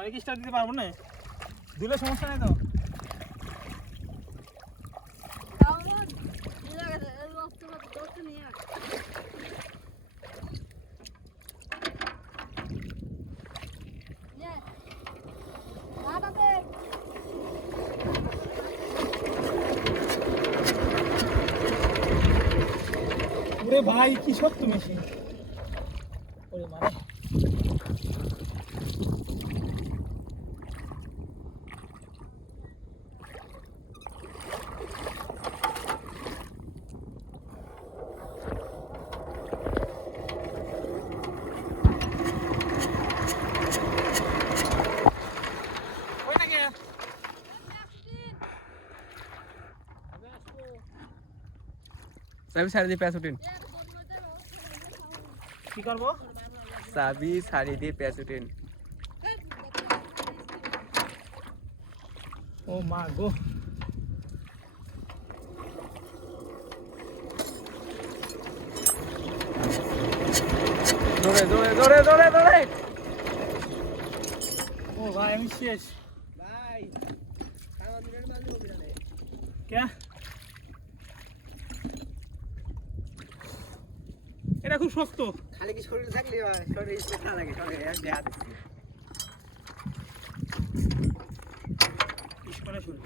আমি কি স্টার্ট দিতে পারবো না? দিলে সমস্যা নেই তো। ওরে ভাই কি শক্ত মেশিন, ওরে মানে চাবি ছাড়ি দিয়ে প্যাঁচ উঠিন। কি করবো? চাবি ছাড়ি দিয়ে প্যাঁচ উঠিন। ও মা গো, জোরে জোরে জোরে জোরে জোরে। ও ভাই আমি শেষ। ভাই কে এটা খুব শক্ত। খালি কি শরীর থাকলে হয়? শরীর না লাগে, শরীর দেয়া দিচ্ছি। ইস করে শুরু